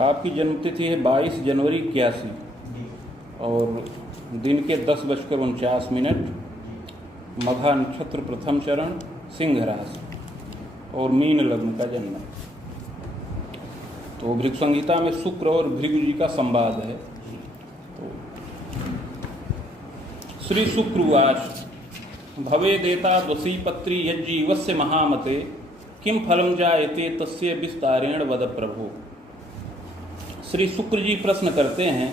आपकी जन्मतिथि है 22 जनवरी 81 और दिन के 10:49, मघा नक्षत्र प्रथम चरण, सिंह राशि और मीन लग्न का जन्म है। तो भृगु संहिता में शुक्र और भृगु जी का संवाद है। तो श्री शुक्रवाच भवेदेता द्वसीपत्री यज्जीवस्य महामते किम फलम जायते तस्य विस्तारेण वद प्रभु। श्री शुक्र जी प्रश्न करते हैं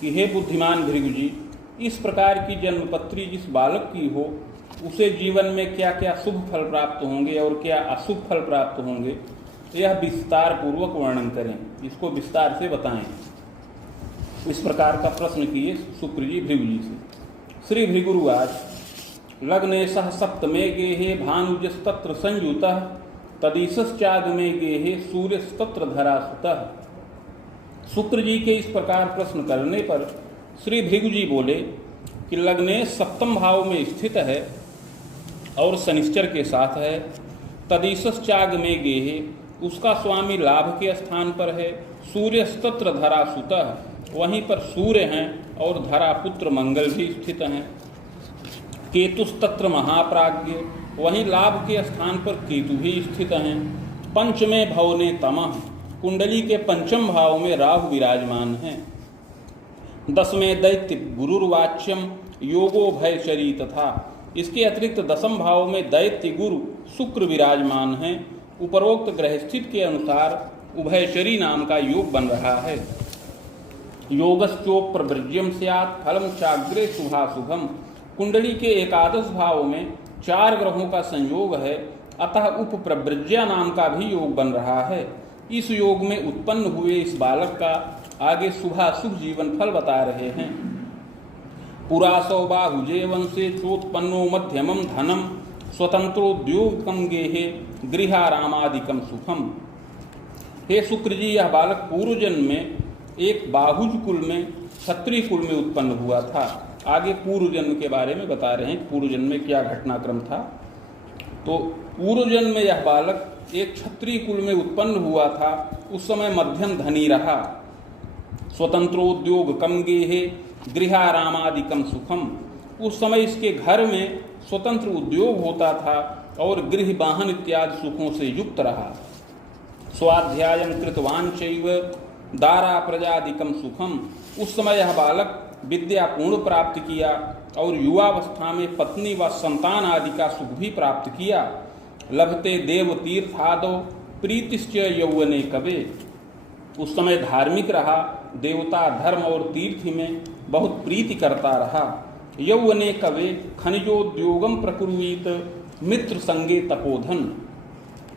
कि हे बुद्धिमान भृगु जी, इस प्रकार की जन्मपत्री जिस बालक की हो उसे जीवन में क्या क्या शुभ फल प्राप्त होंगे और क्या अशुभ फल प्राप्त होंगे, यह विस्तार पूर्वक वर्णन करें, इसको विस्तार से बताएं। इस प्रकार का प्रश्न किए शुक्र जी भृगु जी से। श्री भृगुरुवाच लग्ने सह सप्तमे गेहे भानुजस्तत्र संयुतः तदीसश्चागमे गेहे सूर्यस्तत्र धरासुतः। शुक्र जी के इस प्रकार प्रश्न करने पर श्री भृगु जी बोले कि लग्ने सप्तम भाव में स्थित है और शनिश्चर के साथ है। तदीसश्चागमे गेहे, उसका स्वामी लाभ के स्थान पर है। सूर्यस्तत्र धरासुतः, वहीं पर सूर्य हैं और धरापुत्र मंगल भी स्थित हैं। केतुस्तत्र महाप्राज्ञ, वहीं लाभ के स्थान पर केतु भी स्थित हैं। पंचमे भवने तमः, कुंडली के पंचम भाव में राहु विराजमान हैं। दसवें दैत्य गुरुर्वाच्यम योगो भयचरी तथा, इसके अतिरिक्त दसम भाव में दैत्य गुरु शुक्र विराजमान हैं। उपरोक्त ग्रह स्थित के अनुसार उभयचरी नाम का योग बन रहा है। योगश्चोप्रवृज्यम स्यात् फलम चाग्रे शुभाशुभम, कुंडली के एकादश भाव में 4 ग्रहों का संयोग है, अतः उपप्रवृज्या नाम का भी योग बन रहा है। इस योग में उत्पन्न हुए इस बालक का आगे शुभाशुभ जीवन फल बता रहे हैं। पुरासौ बाहुजे वंशे चोत्पन्नो मध्यमम धनम स्वतंत्रोद्योगकम गेहे गृहारामादिकम सुखम। हे शुक्र जी, यह बालक पूर्व जन्म में एक बाहुज कुल में क्षत्रिय कुल में उत्पन्न हुआ था। आगे पूर्व जन्म के बारे में बता रहे हैं, पूर्व जन्म में क्या घटनाक्रम था। तो पूर्व जन्म में यह बालक एक क्षत्रिय कुल में उत्पन्न हुआ था। उस समय मध्यम धनी रहा। स्वतंत्रोद्योग कम गेहे गृहारामादिकम सुखम, उस समय इसके घर में स्वतंत्र उद्योग होता था और गृह वाहन इत्यादि सुखों से युक्त रहा। स्वाध्यायं कृतवान चैव दारा प्रजादिकम सुखम, उस समय यह बालक विद्या पूर्ण प्राप्त किया और युवावस्था में पत्नी व संतान आदि का सुख भी प्राप्त किया। लभते देव तीर्थादो प्रीतिश्च यौवने कवे, उस समय धार्मिक रहा, देवता धर्म और तीर्थ में बहुत प्रीति करता रहा। यौवने कवे खनिजोद्योगम प्रकुर्वीत मित्र संगे तपोधन,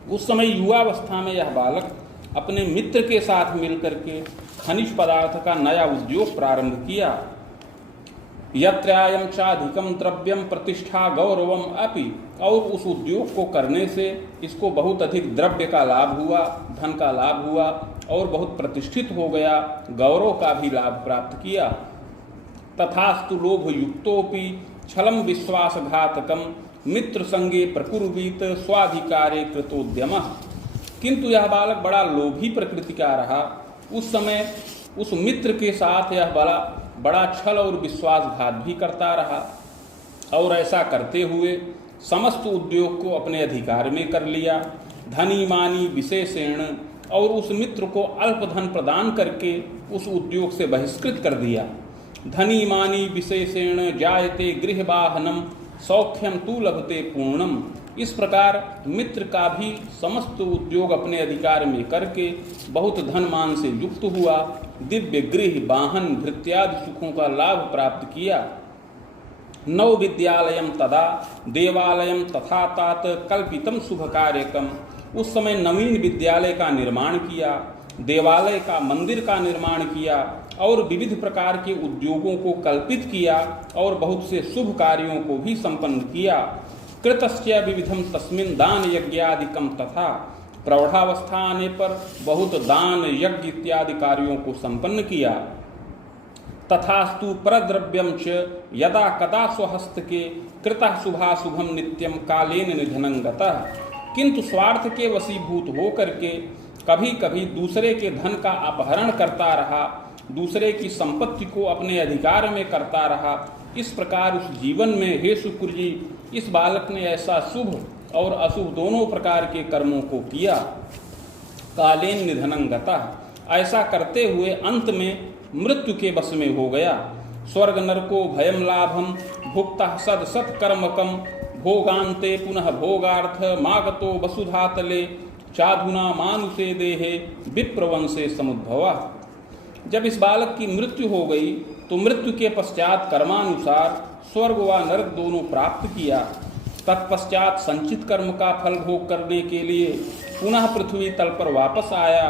उस समय युवावस्था में यह बालक अपने मित्र के साथ मिलकर के खनिज पदार्थ का नया उद्योग प्रारंभ किया। यत्रायम चाधिकम द्रव्यम प्रतिष्ठा गौरवम अपि, और उस उद्योग को करने से इसको बहुत अधिक द्रव्य का लाभ हुआ, धन का लाभ हुआ और बहुत प्रतिष्ठित हो गया, गौरव का भी लाभ प्राप्त किया। तथास्तु लोभ युक्तोपि छलम विश्वासघातकम मित्र संगे प्रकुर्वीत स्वाधिकारे कृतोद्यमः, किंतु यह बालक बड़ा लोभी प्रकृति का रहा। उस समय उस मित्र के साथ यह बड़ा छल और विश्वासघात भी करता रहा और ऐसा करते हुए समस्त उद्योग को अपने अधिकार में कर लिया। धनी मानी विशेषेण, और उस मित्र को अल्प धन प्रदान करके उस उद्योग से बहिष्कृत कर दिया। धनी मानी विशेषेण जायते गृहवाहनम सौख्यम तु लभते पूर्णम, इस प्रकार मित्र का भी समस्त उद्योग अपने अधिकार में करके बहुत धनमान से युक्त हुआ, दिव्य गृह वाहन भृत्यादि सुखों का लाभ प्राप्त किया। नव विद्यालयम तदा देवालयम तथा तात कल्पितम शुभ कार्यकम, उस समय नवीन विद्यालय का निर्माण किया, देवालय का मंदिर का निर्माण किया और विविध प्रकार के उद्योगों को कल्पित किया और बहुत से शुभ कार्यों को भी संपन्न किया। कृतस्य विविधम तस्मिन् दान यज्ञादिकम तथा, प्रौढ़ावस्था आने पर बहुत दान यज्ञ इत्यादि कार्यों को संपन्न किया। तथास्तु परद्रव्यम च यदा कदा स्वहस्त के कृतः शुभाशुभम नित्यम कालेन निधनं गतः, किंतु स्वार्थ के वशीभूत होकर के कभी कभी दूसरे के धन का अपहरण करता रहा, दूसरे की संपत्ति को अपने अधिकार में करता रहा। इस प्रकार उस जीवन में हे शुक्र जी, इस बालक ने ऐसा शुभ और अशुभ दोनों प्रकार के कर्मों को किया। कालेन निधनं गतः, ऐसा करते हुए अंत में मृत्यु के वश में हो गया। स्वर्ग नरको भयम लाभम भुक्तः सद सत्कर्मकम भोगान्ते पुनः भोगार्थ मागतो वसुधातले चाधुना मानुषे देहे विप्रवंशे समुद्भवा। जब इस बालक की मृत्यु हो गई तो मृत्यु के पश्चात कर्मानुसार स्वर्ग व नरक दोनों प्राप्त किया। तत्पश्चात संचित कर्म का फल भोग करने के लिए पुनः पृथ्वी तल पर वापस आया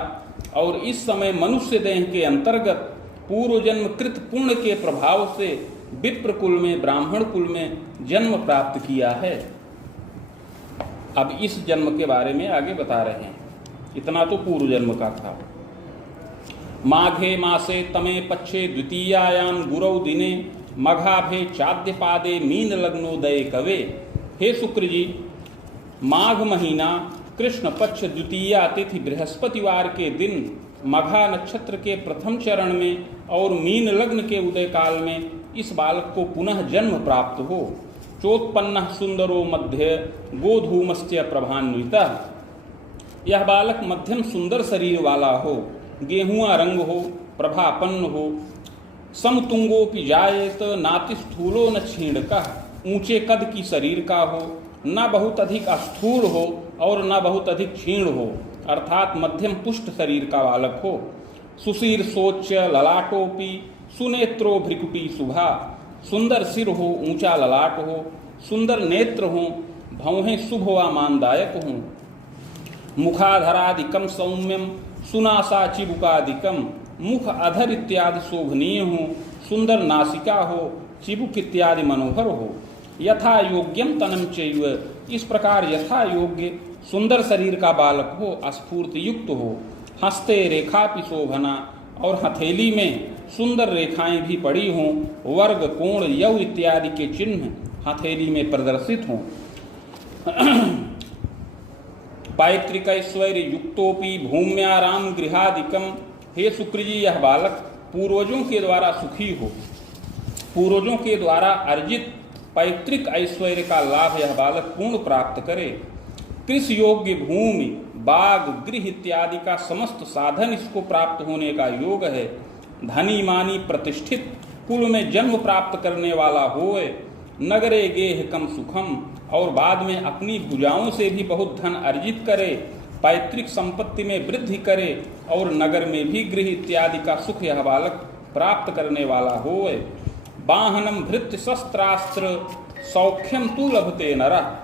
और इस समय मनुष्य देह के अंतर्गत पूर्व जन्म कृत पुण्य के प्रभाव से विप्र कुल में, ब्राह्मण कुल में जन्म प्राप्त किया है। अब इस जन्म के बारे में आगे बता रहे हैं। इतना तो पूर्व जन्म का था। माघे मासे तमे पक्षे द्वितीयायाम गुरौ दिने मघाभे चाद्य पादे मीन लग्नोदय कवे। हे शुक्र जी, माघ महीना कृष्ण पक्ष द्वितीया तिथि बृहस्पतिवार के दिन मघा नक्षत्र के प्रथम चरण में और मीन लग्न के उदय काल में इस बालक को पुनः जन्म प्राप्त हो। चोत्पन्न सुंदरो मध्य गोधूमस्य प्रभान्वितः, यह बालक मध्यम सुंदर शरीर वाला हो, गेहुआ रंग हो, प्रभापन्न हो। समतुंगोपि जायेत नाति स्थूलो न क्षीणकः, ऊंचे कद की शरीर का हो, न बहुत अधिक स्थूल हो और न बहुत अधिक क्षीण हो, अर्थात मध्यम पुष्ट शरीर का बालक हो। सुशीर सोच ललाटोपि सुनेत्रो भ्रिकुटी शुभा, सुंदर सिर हो, ऊंचा ललाट हो, सुंदर नेत्र हो, भौहें शुभ व मानदायक हों। मुखाधरादिकम सौम्यम सुनासा चिबुकादिकम, मुख अधर इत्यादि शोभनीय हो, सुंदर नासिका हो, चिबुक इत्यादि मनोहर हो। यथा योग्यम तनम चैव, इस प्रकार यथा योग्य सुंदर शरीर का बालक हो, स्फूर्ति युक्त हो। हस्ते रेखापि शोभना, और हथेली में सुंदर रेखाएं भी पड़ी हों। वर्ग कोण यव इत्यादि के चिन्ह हथेली में प्रदर्शित हों। पैतृक ऐश्वर्य युक्तोपि भूम्याराम गृहादिकम, हे शुक्र जी, यह बालक पूर्वजों के द्वारा सुखी हो, पूर्वजों के द्वारा अर्जित पैतृक ऐश्वर्य का लाभ यह बालक पूर्ण प्राप्त करे। कृषि योग्य भूमि, बाग, गृह इत्यादि का समस्त साधन इसको प्राप्त होने का योग है। धनी मानी प्रतिष्ठित कुल में जन्म प्राप्त करने वाला होए। नगरे गेह कम सुखम, और बाद में अपनी भुजाओं से भी बहुत धन अर्जित करे। पैतृक संपत्ति में वृद्धि करे और नगर में भी गृह इत्यादि का सुख यह बालक प्राप्त करने वाला होए। वाहनम भृत्य शस्त्रास्त्र सौख्यम तु लभते नरः,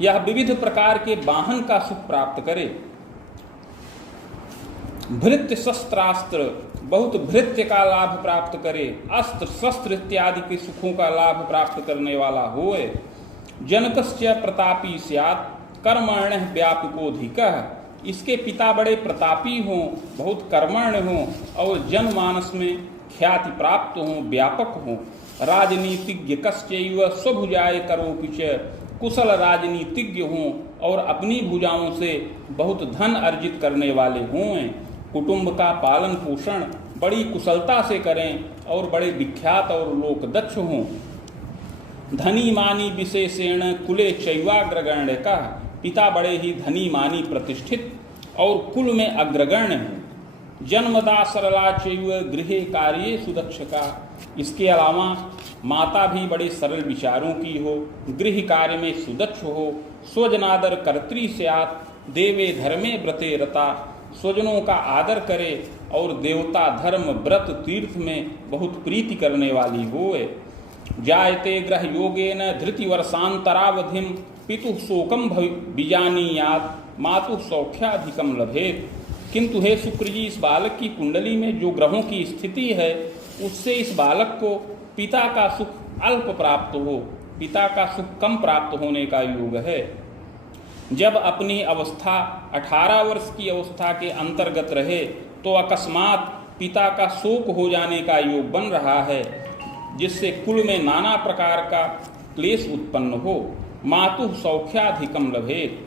यह विविध प्रकार के वाहन का सुख प्राप्त करे। भृत्य शस्त्रास्त्र, बहुत भृत्य का लाभ प्राप्त करे। अस्त्र शस्त्र इत्यादि के सुखों का लाभ प्राप्त करने वाला होए। जनकस्य प्रतापी स्यात् कर्मण्यः व्यापकोधिकः, इसके पिता बड़े प्रतापी हों, बहुत कर्मण्य हों और जनमानस में ख्याति प्राप्त हों, व्यापक हों। राजनीतिज्ञ कश्चैव स्वभुजाय करोपि च, कुशल राजनीतिज्ञ हों और अपनी भुजाओं से बहुत धन अर्जित करने वाले हों। कुटुंब का पालन पोषण बड़ी कुशलता से करें और बड़े विख्यात और लोकदक्ष हों। धनी मानी विशेषेण कुले चैवाग्रगण्य का, पिता बड़े ही धनी मानी प्रतिष्ठित और कुल में अग्रगण्य हों। जन्मदा सरला चैव गृहे कार्ये सुदक्षका, इसके अलावा माता भी बड़े सरल विचारों की हो, गृह कार्य में सुदक्ष हो। स्वजनादर कर्त्री स्यात् देवे धर्मे व्रते रता, स्वजनों का आदर करे और देवता धर्म व्रत तीर्थ में बहुत प्रीति करने वाली होए। जायते ग्रह योगेन धृतिवर्षांतरावधिम पितुः शोकम बीजानीयात् मातुः सौख्याधिकम लभेत, किंतु हे शुक्र जी, इस बालक की कुंडली में जो ग्रहों की स्थिति है उससे इस बालक को पिता का सुख अल्प प्राप्त हो, पिता का सुख कम प्राप्त होने का योग है। जब अपनी अवस्था 18 वर्ष की अवस्था के अंतर्गत रहे तो अकस्मात पिता का शोक हो जाने का योग बन रहा है, जिससे कुल में नाना प्रकार का क्लेश उत्पन्न हो। मातुः सौख्याधिकम लभेत,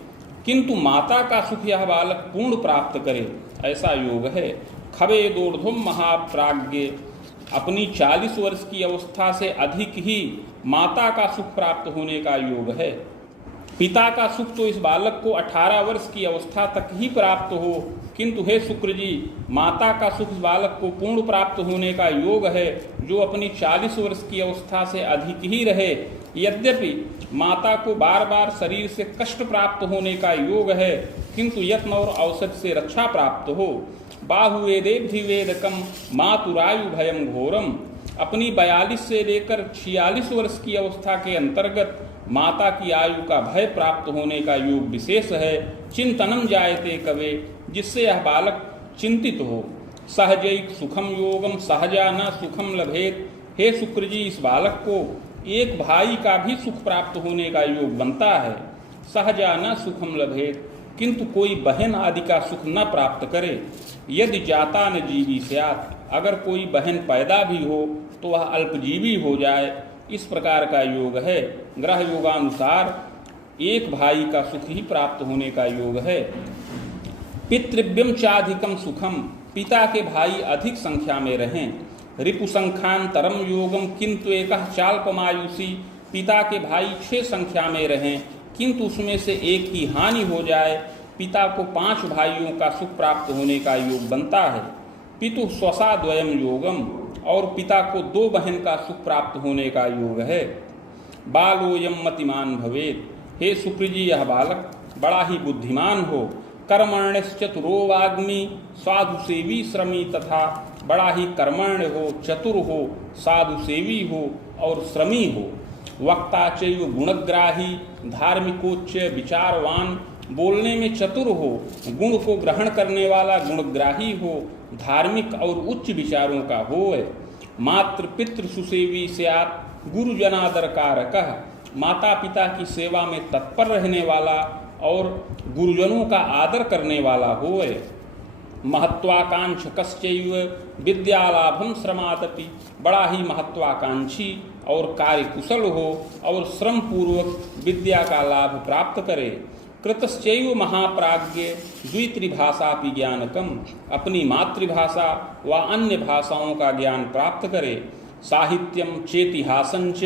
किंतु माता का सुख यह बालक पूर्ण प्राप्त करे, ऐसा योग है। खवेदोर्ध्वम महाप्राज्ञ, अपनी 40 वर्ष की अवस्था से अधिक ही माता का सुख प्राप्त होने का योग है। पिता का सुख तो इस बालक को 18 वर्ष की अवस्था तक ही प्राप्त हो, किंतु हे शुक्र जी, माता का सुख इस बालक को पूर्ण प्राप्त होने का योग है, जो अपनी 40 वर्ष की अवस्था से अधिक ही रहे। यद्यपि माता को बार बार शरीर से कष्ट प्राप्त होने का योग है, किंतु यत्न और औषध से रक्षा प्राप्त हो। बाहुवेदेभिवेदकम मातुरायु भयम घोरम, अपनी 42 से लेकर 46 वर्ष की अवस्था के अंतर्गत माता की आयु का भय प्राप्त होने का योग विशेष है। चिंतनम जायते कवे, जिससे यह बालक चिंतित हो। सहजैक सुखम योगम सहजा न सुखम लभेत, हे शुक्र जी, इस बालक को एक भाई का भी सुख प्राप्त होने का योग बनता है। सहजा न सुखम लभेत, किंतु कोई बहन आदि का सुख न प्राप्त करे। यदि जाता न जीवी स्यात्, अगर कोई बहन पैदा भी हो तो वह अल्पजीवी हो जाए, इस प्रकार का योग है। ग्रह योगानुसार एक भाई का सुख ही प्राप्त होने का योग है। पितृव्यम चाधिकम सुखम, पिता के भाई अधिक संख्या में रहें। रिपुसंख्यान्तरम योगम किंतु एकः चाल्पमायुषी, पिता के भाई 6 संख्या में रहें, किंतु उसमें से एक की हानि हो जाए। पिता को 5 भाइयों का सुख प्राप्त होने का योग बनता है। पितु स्वसा द्वयम योगम, और पिता को 2 बहन का सुख प्राप्त होने का योग है। बालोयम मतिमान भवेत, हे शुक्र जी, यह बालक बड़ा ही बुद्धिमान हो। कर्मण्यश्चतुरो वाग्मी साधु सेवी श्रमी, तथा बड़ा ही कर्मण्य हो, चतुर हो, साधु सेवी हो और श्रमी हो। वक्ता चैव गुणग्राही धार्मिकोच्च विचारवान, बोलने में चतुर हो, गुण को ग्रहण करने वाला गुणग्राही हो, धार्मिक और उच्च विचारों का हो। मातृ पितृ सुसेवी स्यात् गुरुजनादर कारकः, माता पिता की सेवा में तत्पर रहने वाला और गुरुजनों का आदर करने वाला हो। महत्वाकांक्षकश्चैव विद्यालाभम श्रमादपि, बड़ा ही महत्वाकांक्षी और कार्यकुशल हो और श्रम पूर्वक विद्या का लाभ प्राप्त करे। कृतश्चैव महाप्राज्ञ द्वित्रिभाषापि ज्ञानकम, अपनी मातृभाषा व अन्य भाषाओं का ज्ञान प्राप्त करे। साहित्यम चेतिहासंच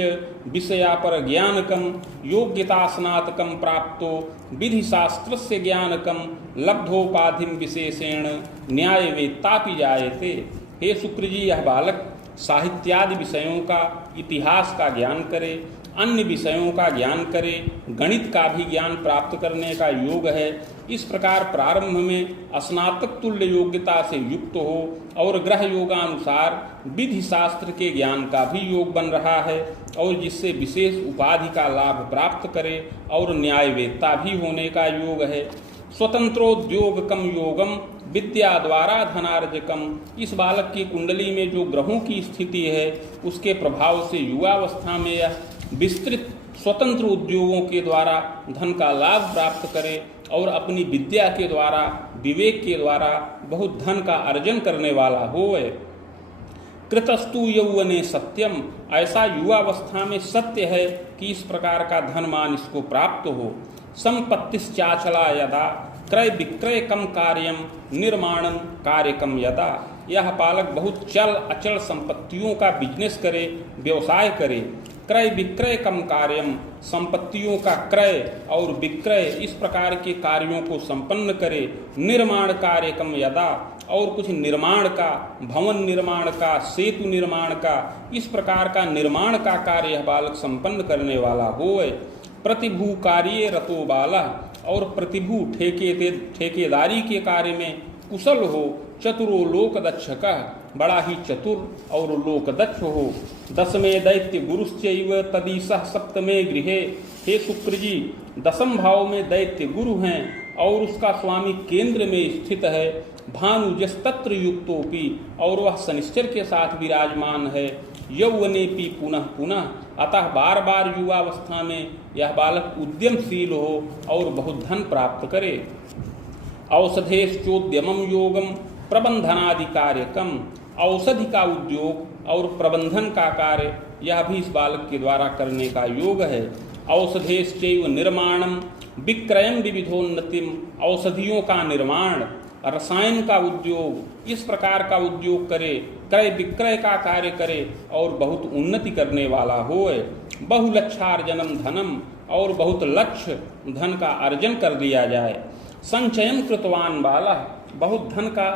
विषयापर ज्ञानकम योग्यता स्नातकम प्राप्तो विधि शास्त्रस्य ज्ञानकम लब्धोपाधिम विशेषेण न्यायवेत्तापि जायते। हे शुक्र जी, यह बालक साहित्यादि विषयों का, इतिहास का ज्ञान करे, अन्य विषयों का ज्ञान करे, गणित का भी ज्ञान प्राप्त करने का योग है। इस प्रकार प्रारंभ में स्नातक तुल्य योग्यता से युक्त हो और ग्रह योगानुसार विधि शास्त्र के ज्ञान का भी योग बन रहा है, और जिससे विशेष उपाधि का लाभ प्राप्त करे और न्यायवेत्ता भी होने का योग है। स्वतंत्रोद्योगकम योगम विद्या द्वारा धनार्जकम, इस बालक की कुंडली में जो ग्रहों की स्थिति है उसके प्रभाव से युवावस्था में यह विस्तृत स्वतंत्र उद्योगों के द्वारा धन का लाभ प्राप्त करे और अपनी विद्या के द्वारा, विवेक के द्वारा बहुत धन का अर्जन करने वाला होए। कृतस्तु यौवने सत्यम, ऐसा युवावस्था में सत्य है कि इस प्रकार का धनमान इसको प्राप्त हो। संपत्तिश्चाचला यदा क्रय विक्रय कम कार्यम निर्माणम कार्यकम यदा, यह बालक बहुत चल अचल संपत्तियों का बिजनेस करे, व्यवसाय करे। क्रय विक्रय कम कार्यम, संपत्तियों का क्रय और विक्रय इस प्रकार के कार्यों को संपन्न करे। निर्माण कार्य कम यदा, और कुछ निर्माण का, भवन निर्माण का, सेतु निर्माण का, इस प्रकार का निर्माण का कार्य यह बालक संपन्न करने वाला होए। प्रतिभू कार्ये रतो बाला, और प्रतिभू ठेकेदारी के कार्य में कुशल हो। चतुरो लोकदक्षकः, बड़ा ही चतुर और लोकदक्ष हो। 10वें दैत्य गुरुश्चैव तदीसः 7वें गृहे, हे शुक्र जी, 10म भाव में दैत्य गुरु हैं और उसका स्वामी केंद्र में स्थित है। भानुजस्तत्र युक्तोपि, और वह शनिश्चर के साथ विराजमान है। यौवनेपि पुनः पुनः, अतः बार बार युवावस्था में यह बालक उद्यमशील हो और बहुत धन प्राप्त करे। औषधेश्चोद्यमम योगम प्रबंधनादि कार्यकम, औषधि का उद्योग और प्रबंधन का कार्य यह भी इस बालक के द्वारा करने का योग है। औषधेश्चैव निर्माणम विक्रयम विविधोन्नतिम, औषधियों का निर्माण, रसायन का उद्योग, इस प्रकार का उद्योग करे, क्रय विक्रय का कार्य करे और बहुत उन्नति करने वाला होए। बहुलक्षार्जनम धनम, और बहुत लक्ष्य धन का अर्जन कर दिया जाए। संचयम कृतवान वाला, बहुत धन का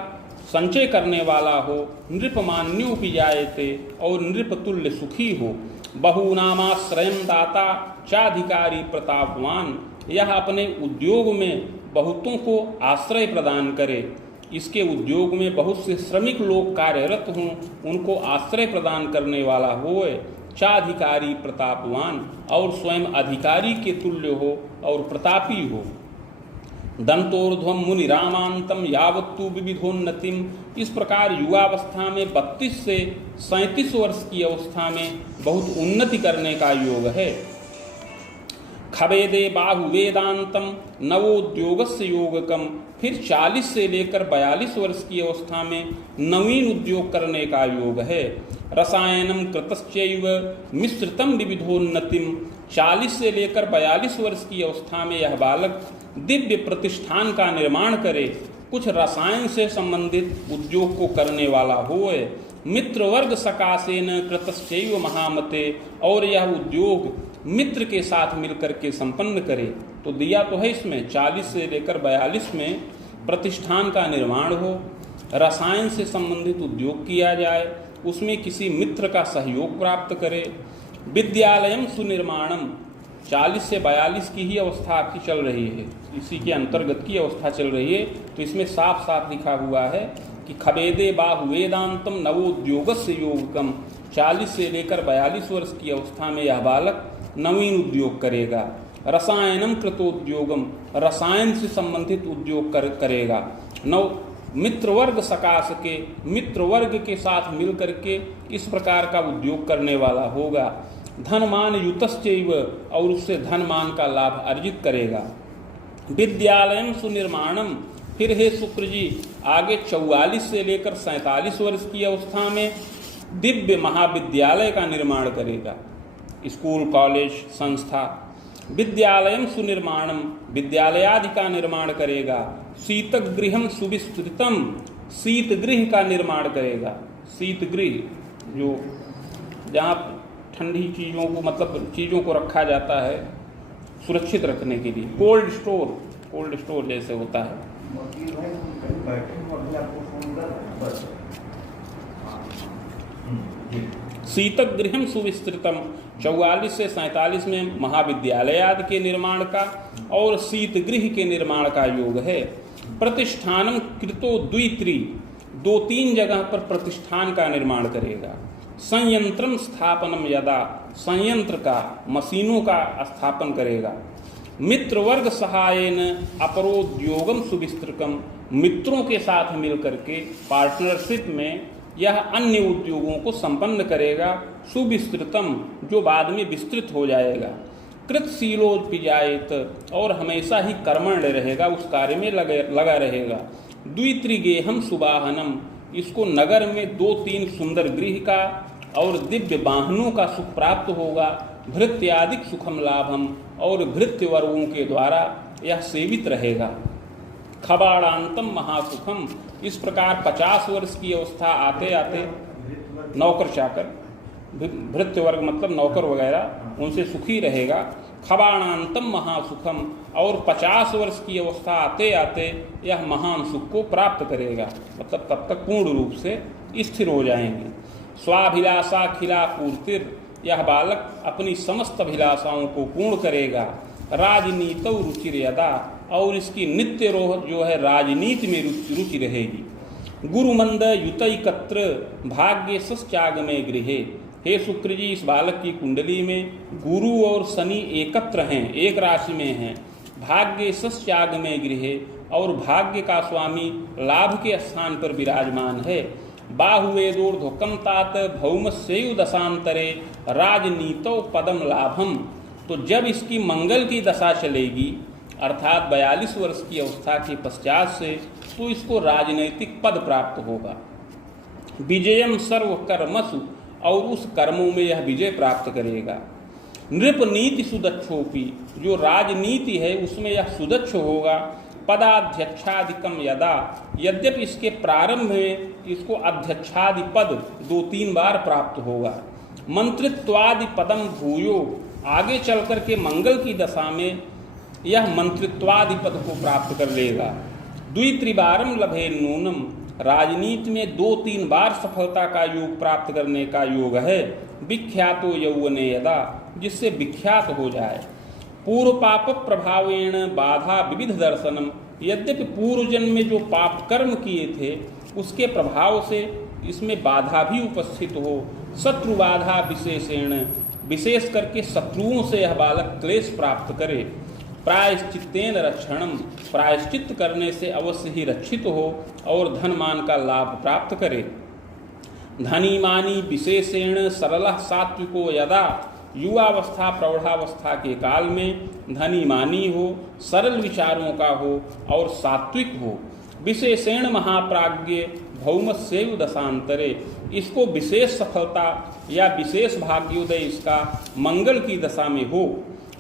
संचय करने वाला हो। नृपमान्योपजायते, और नृपतुल्य सुखी हो। बहुनामाश्रयम दाता चाधिकारी प्रतापवान, यह अपने उद्योग में बहुतों को आश्रय प्रदान करे। इसके उद्योग में बहुत से श्रमिक लोग कार्यरत हों, उनको आश्रय प्रदान करने वाला होए। चाधिकारी प्रतापवान, और स्वयं अधिकारी के तुल्य हो और प्रतापी हो। दंतोर्ध्वम मुनि रामांतम यावत्तु विविधोन्नतिम, इस प्रकार युवावस्था में 32 से 37 वर्ष की अवस्था में बहुत उन्नति करने का योग है। खवेदे बाहु वेदांतम नवोद्योगस्य योगकम, फिर 40 से लेकर 42 वर्ष की अवस्था में नवीन उद्योग करने का योग है। रसायनम कृतश्चैव मिश्रितम विविधोन्नतिम, 40 से लेकर 42 वर्ष की अवस्था में यह बालक दिव्य प्रतिष्ठान का निर्माण करे, कुछ रसायन से संबंधित उद्योग को करने वाला होए। मित्र वर्ग सकाशेन कृतश्चैव महामते, और यह उद्योग मित्र के साथ मिलकर के संपन्न करे। तो दिया तो है इसमें 40 से लेकर 42 में प्रतिष्ठान का निर्माण हो, रसायन से संबंधित उद्योग किया जाए, उसमें किसी मित्र का सहयोग प्राप्त करे। विद्यालयम सुनिर्माणम, 40 से 42 की ही अवस्था आपकी चल रही है, इसी के अंतर्गत की अवस्था चल रही है। तो इसमें साफ साफ लिखा हुआ है कि खवेदे बाहु वेदांतम नवोद्योगस्य योगकम, 40 से लेकर 42 वर्ष की अवस्था में यह बालक नवीन उद्योग करेगा। रसायनम कृतोद्योगम, रसायन से संबंधित उद्योग करेगा। नव मित्रवर्ग सकाश के, मित्रवर्ग के साथ मिल करके इस प्रकार का उद्योग करने वाला होगा। धनमान युतश्चैव, और उससे धनमान का लाभ अर्जित करेगा। विद्यालयम सुनिर्माणम, फिर हे शुक्र जी आगे 44 से लेकर 47 वर्ष की अवस्था में दिव्य महाविद्यालय का निर्माण करेगा, स्कूल कॉलेज संस्था। विद्यालयम सुनिर्माणम, विद्यालयादि का निर्माण करेगा। शीतक गृहम सुविस्तृतम, शीत गृह का निर्माण करेगा। शीत गृह जो जहाँ ठंडी चीज़ों को, मतलब चीज़ों को रखा जाता है सुरक्षित रखने के लिए, कोल्ड स्टोर जैसे होता है। शीतक गृहम सुविस्तृतम, 44 से 47 में महाविद्यालय आदि के निर्माण का और शीत गृह के निर्माण का योग है। प्रतिष्ठानम कृतो द्वित्री, 2-3 जगह पर प्रतिष्ठान का निर्माण करेगा। संयंत्रम स्थापनम यदा, संयंत्र का, मशीनों का स्थापन करेगा। मित्र वर्ग सहायन अपरोद्योगम सुविस्तृतम, मित्रों के साथ मिलकर के पार्टनरशिप में यह अन्य उद्योगों को संपन्न करेगा। सुविस्तृतम, जो बाद में विस्तृत हो जाएगा। कृतशीलोपिजायत, और हमेशा ही कर्मण्य रहेगा, उस कार्य में लगा रहेगा। द्वित्रिगेहम सुवाहनम, इसको नगर में 2-3 सुंदर गृह का और दिव्य वाहनों का सुख प्राप्त होगा। भृत्यादिक सुखम लाभम, और भृत्य वर्गों के द्वारा यह सेवित रहेगा। खबाड़ांतम महासुखम, इस प्रकार 50 वर्ष की अवस्था आते आते नौकर चाकर, भृत्य वर्ग मतलब नौकर वगैरह, उनसे सुखी रहेगा। खबाणांतम महासुखम, और 50 वर्ष की अवस्था आते आते यह महान सुख को प्राप्त करेगा, मतलब तब तक पूर्ण रूप से स्थिर हो जाएंगे। स्वाभिलाषा खिला पूर्तिर, यह बालक अपनी समस्त अभिलाषाओं को पूर्ण करेगा। राजनीत रुचिर यदा, और इसकी नित्य रोह जो है राजनीति में रुचि रहेगी। गुरुमंद युतैकत्र भाग्य सस्त्याग में गृहे, हे शुक्र जी इस बालक की कुंडली में गुरु और शनि एकत्र हैं, एक राशि में हैं। भाग्य सस्त्याग में गृहे, और भाग्य का स्वामी लाभ के स्थान पर विराजमान है। बाहुवेदोर्ध्वकम तात भौमस्यैव दशांतरे राजनीतो पदम लाभम, तो जब इसकी मंगल की दशा चलेगी अर्थात 42 वर्ष की अवस्था के पश्चात से, तो इसको राजनैतिक पद प्राप्त होगा। विजयम सर्व कर्मसु, और उस कर्मों में यह विजय प्राप्त करेगा। नृप नीति सुदक्षोपी, जो राजनीति है उसमें यह सुदक्ष होगा। पदाध्यक्षादिकम यदा, यद्यपि इसके प्रारंभ में इसको अध्यक्षादि पद 2-3 बार प्राप्त होगा। मंत्रित्वादि पदम भूयो, आगे चल कर के मंगल की दशा में यह मंत्रित्वादि पद को प्राप्त कर लेगा। द्वित्रिवारम लभे नूनम, राजनीति में 2-3 बार सफलता का योग प्राप्त करने का योग है। विख्यातो यौवने यदा, जिससे विख्यात हो जाए। पूर्व पाप प्रभावेण बाधा विविध दर्शनम, यद्यपि पूर्व जन्म में जो पाप कर्म किए थे उसके प्रभाव से इसमें बाधा भी उपस्थित हो। शत्रु बाधा विशेषेण, विशेष करके शत्रुओं से यह बालक क्लेश प्राप्त करे। प्रायश्चित्तेन रक्षणम, प्रायश्चित करने से अवश्य ही रक्षित हो और धन मान का लाभ प्राप्त करे। धनीमानी विशेषेण सरलः सात्विको यदा, युवावस्था प्रौढ़ावस्था के काल में धनी मानी हो, सरल विचारों का हो और सात्विक हो। विशेषेण महाप्राज्ञ भौमस्यैव दशांतरे, इसको विशेष सफलता या विशेष भाग्योदय इसका मंगल की दशा में हो।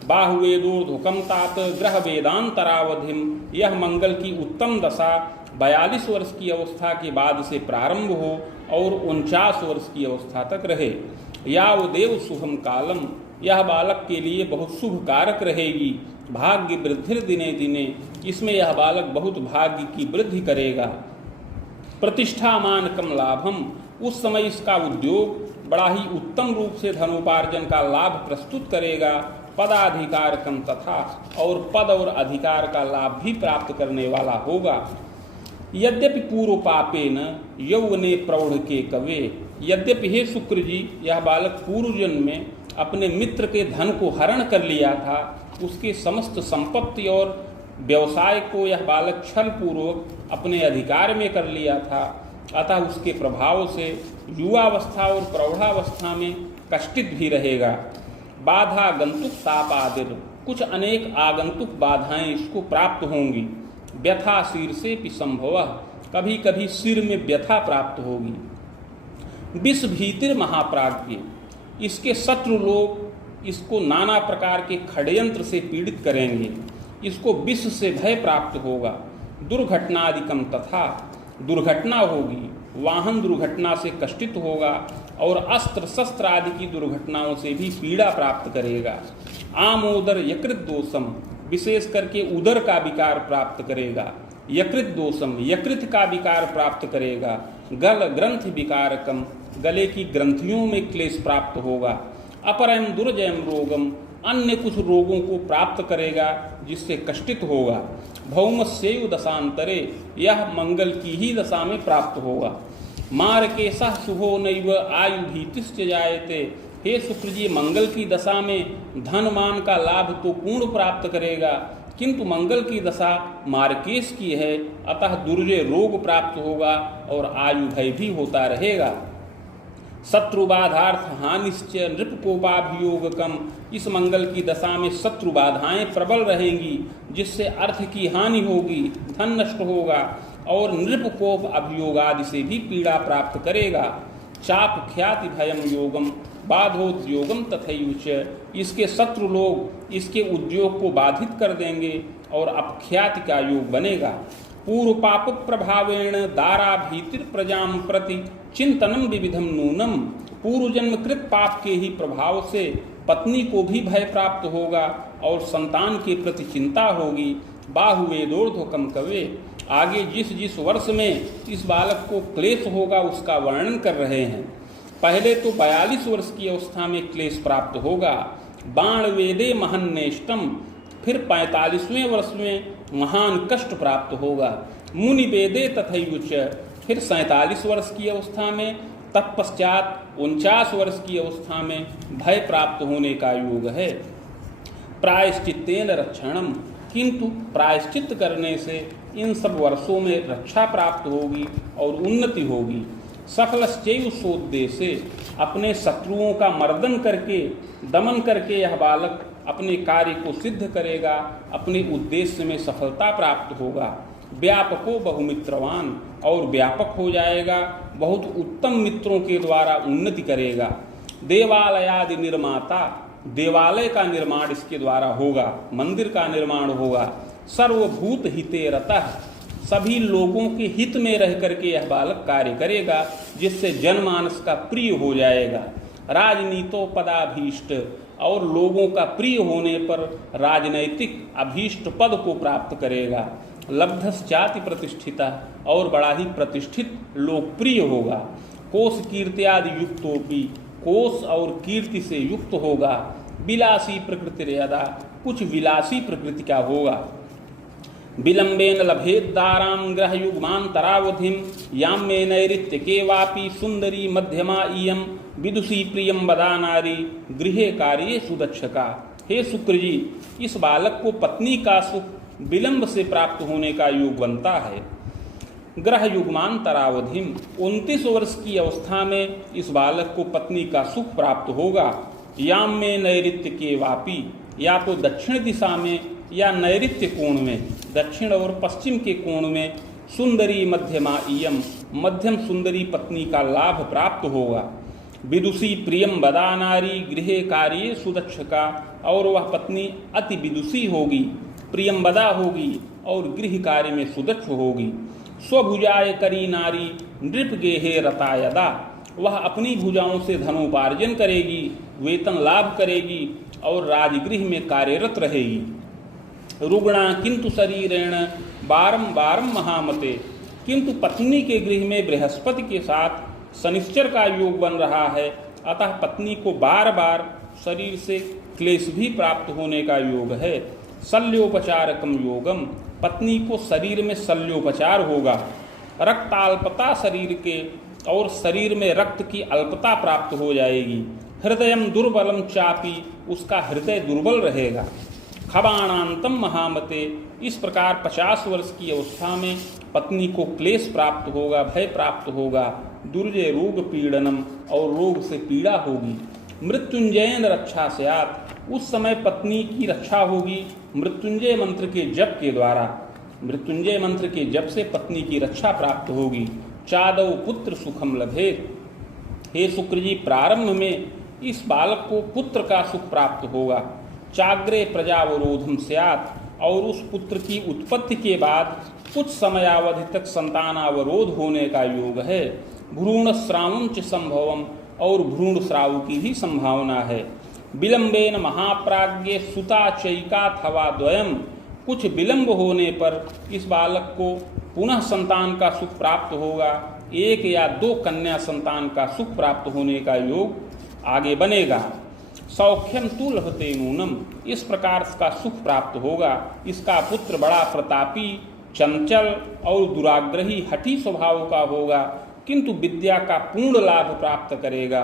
बाहुवेदोर्धुकम तात ग्रह वेदांतरावधिम, यह मंगल की उत्तम दशा 42 वर्ष की अवस्था के बाद से प्रारंभ हो और 49 वर्ष की अवस्था तक रहे। यावदेव शुभम कालम, यह बालक के लिए बहुत शुभ कारक रहेगी। भाग्य वृद्धि दिने दिने, इसमें यह बालक बहुत भाग्य की वृद्धि करेगा। प्रतिष्ठामान कम लाभम, उस समय इसका उद्योग बड़ा ही उत्तम रूप से धनोपार्जन का लाभ प्रस्तुत करेगा। पदाधिकारकम तथा, और पद और अधिकार का लाभ भी प्राप्त करने वाला होगा। यद्यपि पूर्व पापेन यौवने प्रौढ़ के कवे, यद्यपि हे शुक्र जी, यह बालक पूर्व जन्म में अपने मित्र के धन को हरण कर लिया था, उसके समस्त संपत्ति और व्यवसाय को यह बालक छल पूर्वक अपने अधिकार में कर लिया था। अतः उसके प्रभाव से युवावस्था और प्रौढ़ावस्था में कष्टित भी रहेगा। बाधा गंतुक तापादिर, कुछ अनेक आगंतुक बाधाएं इसको प्राप्त होंगी। व्यथा शीर्षे पि संभव, कभी कभी सिर में व्यथा प्राप्त होगी। विष भीतिर महाप्राज्ञ, इसके शत्रु लोग इसको नाना प्रकार के षड्यंत्र से पीड़ित करेंगे। इसको विष से भय प्राप्त होगा। दुर्घटनादिकम तथा, दुर्घटना होगी, वाहन दुर्घटना से कष्टित होगा और अस्त्र शस्त्र आदि की दुर्घटनाओं से भी पीड़ा प्राप्त करेगा। आमोदर यकृत दोषम, विशेष करके उदर का विकार प्राप्त करेगा। यकृत दोषम, यकृत का विकार प्राप्त करेगा। गल ग्रंथ विकारकम, गले की ग्रंथियों में क्लेश प्राप्त होगा। अपरम दुर्जयम रोगम, अन्य कुछ रोगों को प्राप्त करेगा जिससे कष्टित होगा। भौमस्यैव दशांतरे, यह मंगल की ही दशा में प्राप्त होगा। मारकेशः शुभो नैव आयु भीतिश्च जायते, हे शुक्र जी, मंगल की दशा में धन मान का लाभ तो पूर्ण प्राप्त करेगा, किंतु मंगल की दशा मार्केश की है, अतः दुर्जय रोग प्राप्त होगा और आयु भय भी होता रहेगा। शत्रु बाधार्थ हानिश्च नृपकोपाभियोगकम, इस मंगल की दशा में शत्रु बाधाएं प्रबल रहेंगी जिससे अर्थ की हानि होगी, धन नष्ट होगा और नृपकोप अभियोगादि से भी पीड़ा प्राप्त करेगा। चाप ख्याति भयम योगम बाधोद्योगम तथैयुच, इसके शत्रु लोग इसके उद्योग को बाधित कर देंगे और अपख्याति का योग बनेगा। पूर्व पाप प्रभावेण दारा भीतिर प्रजाम प्रति चिंतनम विविधम नूनम, पूर्व जन्म कृत पाप के ही प्रभाव से पत्नी को भी भय प्राप्त होगा और संतान के प्रति चिंता होगी। बाहुवेदोर्ध्वकम कवे, आगे जिस जिस वर्ष में इस बालक को क्लेश होगा उसका वर्णन कर रहे हैं। पहले तो 42 वर्ष की अवस्था में क्लेश प्राप्त होगा। बाण वेदे महन्नेष्टम, फिर 45वें वर्ष में महान कष्ट प्राप्त होगा। मुनि वेदे तथैयुच, फिर 47 वर्ष की अवस्था में, तत्पश्चात 49 वर्ष की अवस्था में भय प्राप्त होने का योग है। प्रायश्चित्तेन रक्षणम, किंतु प्रायश्चित करने से इन सब वर्षों में रक्षा प्राप्त होगी और उन्नति होगी। सफलश्चैव सोद्देशे, अपने शत्रुओं का मर्दन करके दमन करके यह बालक अपने कार्य को सिद्ध करेगा, अपने उद्देश्य में सफलता प्राप्त होगा। व्यापको बहुमित्रवान, और व्यापक हो जाएगा, बहुत उत्तम मित्रों के द्वारा उन्नति करेगा। देवालयादि निर्माता, देवालय का निर्माण इसके द्वारा होगा, मंदिर का निर्माण होगा। सर्वभूत हिते रतः, सभी लोगों के हित में रह करके यह बालक कार्य करेगा, जिससे जनमानस का प्रिय हो जाएगा। राजनीतोपदाभीष्ट, और लोगों का प्रिय होने पर राजनैतिक अभीष्ट पद को प्राप्त करेगा। लब्धश्चाति प्रतिष्ठिता, और बड़ा ही प्रतिष्ठित लोकप्रिय होगा। कोश कीर्त्यादि युक्तोपि, कोश और कीर्ति से युक्त होगा। विलासी प्रकृति यदा, कुछ विलासी प्रकृति का होगा। विलंबेन लभेद्दारां ग्रहयुग्मान्तरावधिं, यां मे नैऋत्य के वापि सुंदरी मध्यमा इयं, विदुषी प्रियं वदा नारी गृहे कार्ये सुदक्षका। हे शुक्र जी, इस बालक को पत्नी का सुख विलंब से प्राप्त होने का योग बनता है। ग्रह युग्मान्तरावधिम, 29 वर्ष की अवस्था में इस बालक को पत्नी का सुख प्राप्त होगा। याम में नैऋत्य के वापी, या तो दक्षिण दिशा में या नैऋत्य कोण में, दक्षिण और पश्चिम के कोण में, सुंदरी मध्यमा इयम, मध्यम सुंदरी पत्नी का लाभ प्राप्त होगा। विदुषी प्रियम वदा नारी गृहे कार्ये सुदक्षका, और वह पत्नी अति विदुषी होगी, प्रियम वदा होगी और गृह कार्य में सुदक्ष होगी। स्वभुजाय करी नारी नृप गेहे रता यदा, वह अपनी भुजाओं से धनोपार्जन करेगी, वेतन लाभ करेगी और राजगृह में कार्यरत रहेगी। रुग्णा किंतु शरीरेण बारम बारम महामते, किंतु पत्नी के गृह में बृहस्पति के साथ शनिश्चर का योग बन रहा है, अतः पत्नी को बार बार शरीर से क्लेश भी प्राप्त होने का योग है। शल्योपचारकम योगम, पत्नी को शरीर में शल्योपचार होगा। रक्ताल्पता शरीर के, और शरीर में रक्त की अल्पता प्राप्त हो जाएगी। हृदयम दुर्बलम चापी, उसका हृदय दुर्बल रहेगा। खबाणांतम महामते, इस प्रकार 50 वर्ष की अवस्था में पत्नी को क्लेश प्राप्त होगा, भय प्राप्त होगा। दुर्जय रोग पीड़नम, और रोग से पीड़ा होगी। मृत्युंजयन रक्षा स्यात्, उस समय पत्नी की रक्षा होगी मृत्युंजय मंत्र के जप के द्वारा। मृत्युंजय मंत्र के जप से पत्नी की रक्षा प्राप्त होगी। चादव पुत्र सुखम लभेत, हे शुक्र जी, प्रारंभ में इस बालक को पुत्र का सुख प्राप्त होगा। चाग्रे प्रजावरोधम स्यात्, और उस पुत्र की उत्पत्ति के बाद कुछ समयावधि तक संतानावरोध होने का योग है। भ्रूण श्रावं च संभवम, और भ्रूण श्राव की भी संभावना है। विलंबेन महाप्राज्ञे सुता चैकाथवा द्वयम, कुछ विलंब होने पर इस बालक को पुनः संतान का सुख प्राप्त होगा। 1 या 2 कन्या संतान का सुख प्राप्त होने का योग आगे बनेगा। सौख्यम तु लभते नूनम, इस प्रकार का सुख प्राप्त होगा। इसका पुत्र बड़ा प्रतापी, चंचल और दुराग्रही हठी स्वभाव का होगा, किंतु विद्या का पूर्ण लाभ प्राप्त करेगा।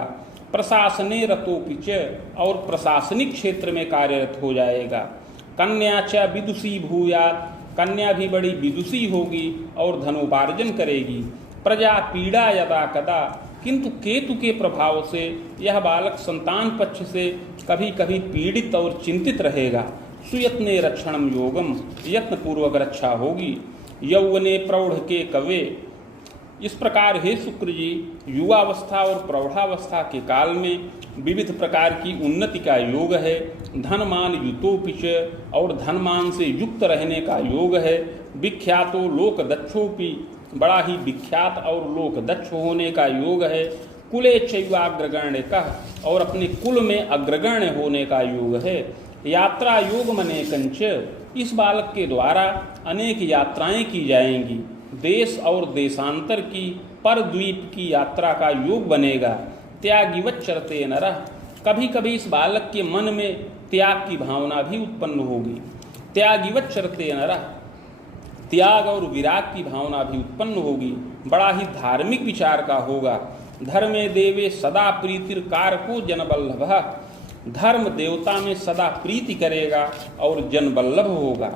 प्रशासने रतोपिच, और प्रशासनिक क्षेत्र में कार्यरत हो जाएगा। कन्या च विदुषी भूयात्, कन्या भी बड़ी विदुषी होगी और धनोपार्जन करेगी। प्रजा पीड़ा यदा कदा, किंतु केतु के प्रभाव से यह बालक संतान पक्ष से कभी कभी पीड़ित और चिंतित रहेगा। सुयत्ने रक्षणम योगम, यत्न पूर्वक रक्षा होगी। यौवने प्रौढ़ के कवे, इस प्रकार हे शुक्र जी, युवावस्था और प्रौढ़ावस्था के काल में विविध प्रकार की उन्नति का योग है। धनमान युतोपिच, और धनमान से युक्त रहने का योग है। विख्यातो लोक दक्षोपि, बड़ा ही विख्यात और लोक दक्ष होने का योग है। कुले चैवाग्रगण्य कह, और अपने कुल में अग्रगण्य होने का योग है। यात्रा योग मने कंच, इस बालक के द्वारा अनेक यात्राएं की जाएंगी। देश और देशांतर की, परद्वीप की यात्रा का योग बनेगा। त्यागिवत चरते नरः, कभी कभी इस बालक के मन में त्याग की भावना भी उत्पन्न होगी। त्यागिवत चरते नरः, त्याग और विराग की भावना भी उत्पन्न होगी। बड़ा ही धार्मिक विचार का होगा। धर्मे देवे सदा प्रीतिर कारको जनबल्लभः, धर्म देवता में सदा प्रीति करेगा और जनबल्लभ होगा।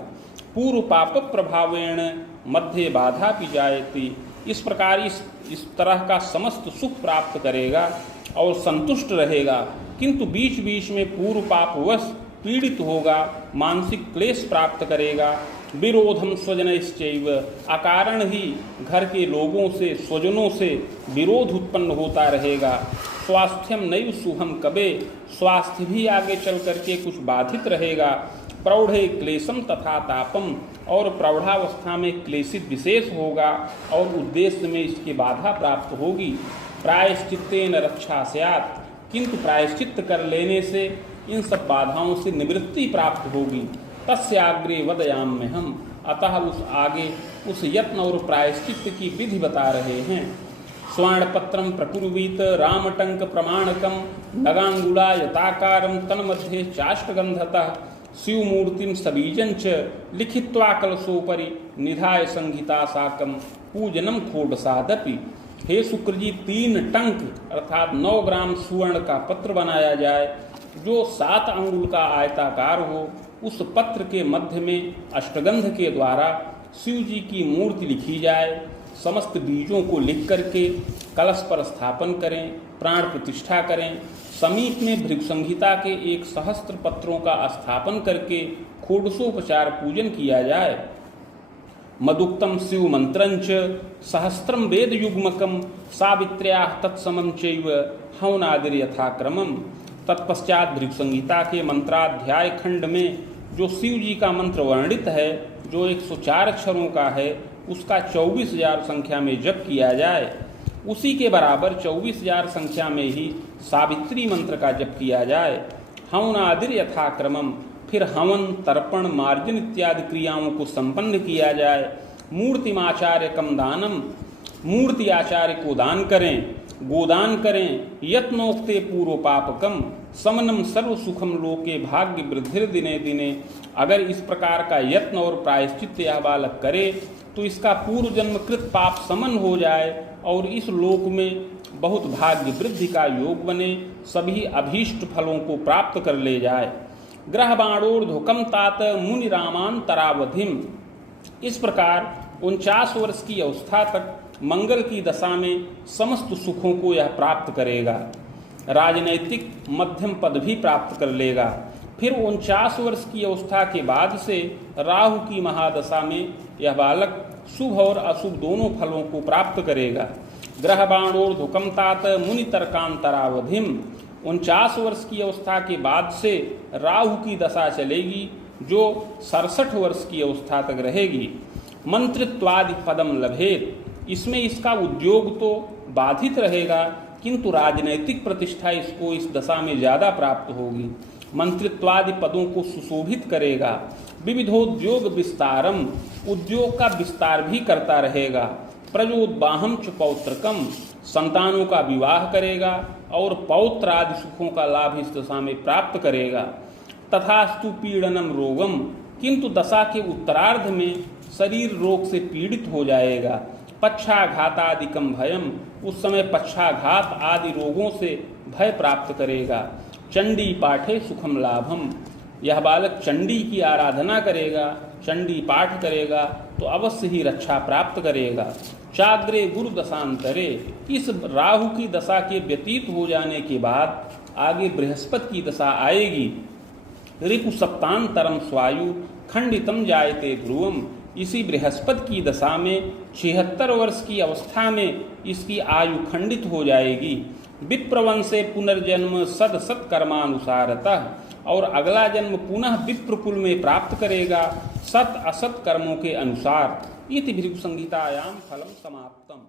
पूर्व पाप प्रभावेण मध्य बाधा भी जायती, इस प्रकार इस तरह का समस्त सुख प्राप्त करेगा और संतुष्ट रहेगा, किंतु बीच बीच में पूर्व पापवश पीड़ित होगा, मानसिक क्लेश प्राप्त करेगा विरोधम स्वजनैश्चैव, अकारण ही घर के लोगों से, स्वजनों से विरोध उत्पन्न होता रहेगा। स्वास्थ्यम नैव सुहम कबे, स्वास्थ्य भी आगे चल करके कुछ बाधित रहेगा। प्रौढ़े क्लेशम तथा तापम, और प्रौढ़ावस्था में क्लेशित विशेष होगा और उद्देश्य में इसकी बाधा प्राप्त होगी। प्रायश्चित्तेन रक्षा स्यात्, किंतु प्रायश्चित्त कर लेने से इन सब बाधाओं से निवृत्ति प्राप्त होगी। तस्याग्रे वदयाम्य हम, अतः उस आगे उस यत्न और प्रायश्चित्त की विधि बता रहे हैं। स्वर्णपत्रम प्रकुर्वीत रामटंक प्रमाणकम नगांगुला यताकारम तन्मध्ये चाष्टगंधतः शिवमूर्तिम सबीजंच लिखित्वा कलशोपरि निधाय संहिता साकम पूजनम खोडसादपि। हे शुक्र जी, 3 टंक अर्थात 9 ग्राम सुवर्ण का पत्र बनाया जाए जो 7 अंगुल का आयताकार हो। उस पत्र के मध्य में अष्टगंध के द्वारा शिव जी की मूर्ति लिखी जाए। समस्त बीजों को लिख करके कलश पर स्थापन करें, प्राण प्रतिष्ठा करें। समीप में भृगु संहिता के 1 सहस्त्र पत्रों का स्थापन करके खोडशोपचार पूजन किया जाए। मदुक्तम शिव मंत्रंच सहस्त्रम वेद युग्मकम सावित्र्या तत्समं चैव हवनादिर यथाक्रमम। तत्पश्चात भृगु संहिता के मंत्राध्याय खंड में जो शिव जी का मंत्र वर्णित है, जो 104 अक्षरों का है, उसका 24,000 संख्या में जप किया जाए। उसी के बराबर 24,000 संख्या में ही सावित्री मंत्र का जप किया जाए। हवनादिर यथाक्रमम, फिर हवन, तर्पण, मार्जन इत्यादि क्रियाओं को संपन्न किया जाए। मूर्तिमाचार्य कम दानम, मूर्ति आचार्य को दान करें, गोदान करें। यत्नोक्ते पूर्व पापकम समनम सर्व सुखम लोके भाग्य वृद्धि दिने दिने। अगर इस प्रकार का यत्न और प्रायश्चित यह बालक करे तो इसका पूर्व जन्म कृत पाप समन हो जाए और इस लोक में बहुत भाग्य वृद्धि का योग बने, सभी अभीष्ट फलों को प्राप्त कर ले जाए। ग्रह बाणोर्ध्वकम तात मुनि रामांतरावधिम, इस प्रकार 49 वर्ष की अवस्था तक मंगल की दशा में समस्त सुखों को यह प्राप्त करेगा। राजनैतिक मध्यम पद भी प्राप्त कर लेगा। फिर 49 वर्ष की अवस्था के बाद से राहु की महादशा में यह बालक शुभ और अशुभ दोनों फलों को प्राप्त करेगा। ग्रह बाणोर्ध्वकम तात मुनि तर्कांतरावधिम, 49 वर्ष की अवस्था के बाद से राहु की दशा चलेगी जो 67 वर्ष की अवस्था तक रहेगी। मंत्रित्वादि पदम लभेत, इसमें इसका उद्योग तो बाधित रहेगा किंतु राजनैतिक प्रतिष्ठा इसको इस दशा में ज़्यादा प्राप्त होगी। मंत्रित्वादि पदों को सुशोभित करेगा। विविधोद्योग विस्तारम, उद्योग का विस्तार भी करता रहेगा। प्रजोद्बाहम च पौत्रकम, संतानों का विवाह करेगा और पौत्र आदि सुखों का लाभ इस दशा में प्राप्त करेगा। तथास्तु पीड़नम रोगम, किंतु दशा के उत्तरार्ध में शरीर रोग से पीड़ित हो जाएगा। पक्षाघातादिकम भयम, उस समय पक्षाघात आदि रोगों से भय प्राप्त करेगा। चंडी पाठे सुखम लाभम, यह बालक चंडी की आराधना करेगा, चंडी पाठ करेगा तो अवश्य ही रक्षा प्राप्त करेगा। चाग्रे गुरु दशांतरे, इस राहु की दशा के व्यतीत हो जाने के बाद आगे बृहस्पति की दशा आएगी। ऋतु सप्तांतरम स्वायु खंडितम जायते ध्रुवम, इसी बृहस्पति की दशा में 76 वर्ष की अवस्था में इसकी आयु खंडित हो जाएगी। विप्रवंशे पुनर्जन्म सद सत कर्मानुसारतः, और अगला जन्म पुनः विप्रकुल में प्राप्त करेगा सत असत कर्मों के अनुसार। इति भृगु संहितायां फलम समाप्तम।